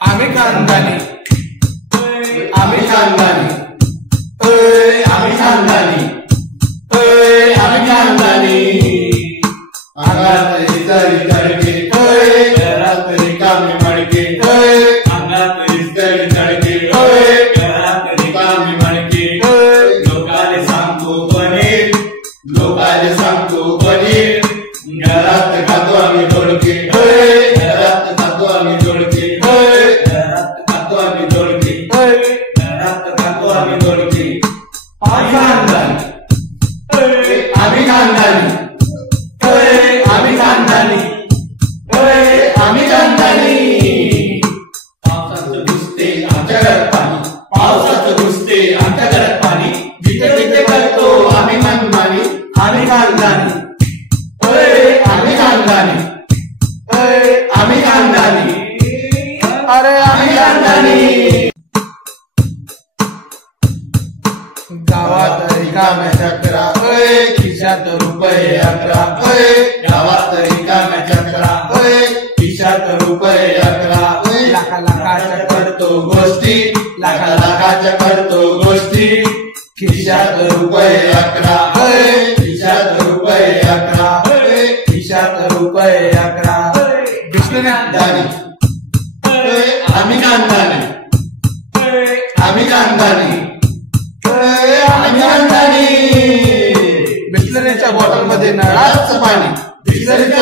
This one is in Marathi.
आम्ही खानदानी, आम्ही खानदानी, आम्ही खानदानी, आम्ही खानदानी। अंगात इस्त्री तडके, घरात रिकामे मडके, अंगात इस्त्री तडके, घरात रिकामे मडके। लोकाले सांगतो पनीर, लोकाले सांगतो पनीर, घरात खातो आम्ही दोडके, घरात खातो आम्ही दोडके, घरात खातो आम्ही दोडके, घरात खातो आम्ही दोडके। आम्ही खानदानी, आम्ही खानदानी, आम्ही खानदानी, आम्ही खानदानी। पावसाचं घुसते आमच्या घरात पाणी, पावसाचं घुसते आमच्या घरात पाणी, जिथे तिथे करतो आम्ही मनमानी। आम्ही खानदानी, आम्ही खानदानी, आम्ही खानदानी, अरे आम्ही खानदानी। गावात रिकाम्या चक्रा, खिशात रुपये 11, गावात रिकाम्या चक्रा, खिशात रुपये 11, लाखा लाखाच्या करतो गोष्टी, लाखा लाखाच्या करतो गोष्टी। खिशात रुपये 11, खिशात रुपये 11, खिशात रुपये 11। खानदानी, आम्ही खानदानी, आम्ही खानदानी, आम्ही खानदानी। बिस्लरीच्या बॉटल मध्ये नळाचं पाणी, बिस्लरीच्या